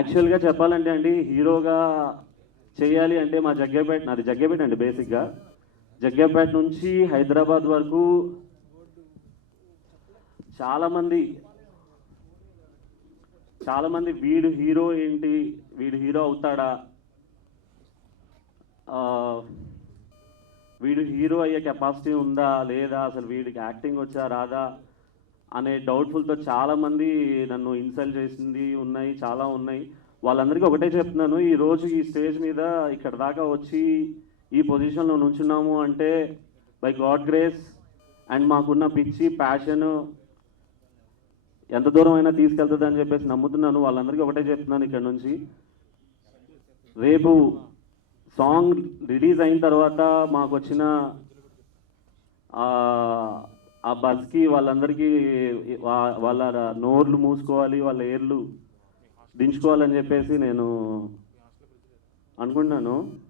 యాక్చువల్గా చెప్పాలంటే అండి, హీరోగా చేయాలి అంటే మా జగ్గేపేట, నాది జగ్గేపేట అండి బేసిక్గా. జగ్గేపేట నుంచి హైదరాబాద్ వరకు చాలామంది చాలామంది వీడు హీరో ఏంటి, వీడు హీరో అవుతాడా, ఆ, వీడు హీరో అయ్యే కెపాసిటీ ఉందా లేదా, అసలు వీడికి యాక్టింగ్ వచ్చా రాదా అనే డౌట్ఫుల్తో చాలామంది నన్ను ఇన్సల్ట్ చేసింది ఉన్నాయి, చాలా ఉన్నాయి. వాళ్ళందరికీ ఒకటే చెప్తున్నాను, ఈరోజు ఈ స్టేజ్ మీద ఇక్కడ దాకా వచ్చి ఈ పొజిషన్లో నుంచున్నాము అంటే బై గాడ్ గ్రేస్ అండ్ మాకున్న పిచ్చి ప్యాషను ఎంత దూరం అయినా తీసుకెళ్తుంది అని చెప్పేసి నమ్ముతున్నాను. వాళ్ళందరికీ ఒకటే చెప్తున్నాను ఇక్కడ నుంచి, రేపు సాంగ్ రిలీజ్ అయిన తర్వాత మాకు వచ్చిన ఆ బస్కి వాళ్ళందరికీ వాళ్ళ నోర్లు మూసుకోవాలి, వాళ్ళ ఏర్లు దించుకోవాలని చెప్పేసి నేను అనుకుంటున్నాను.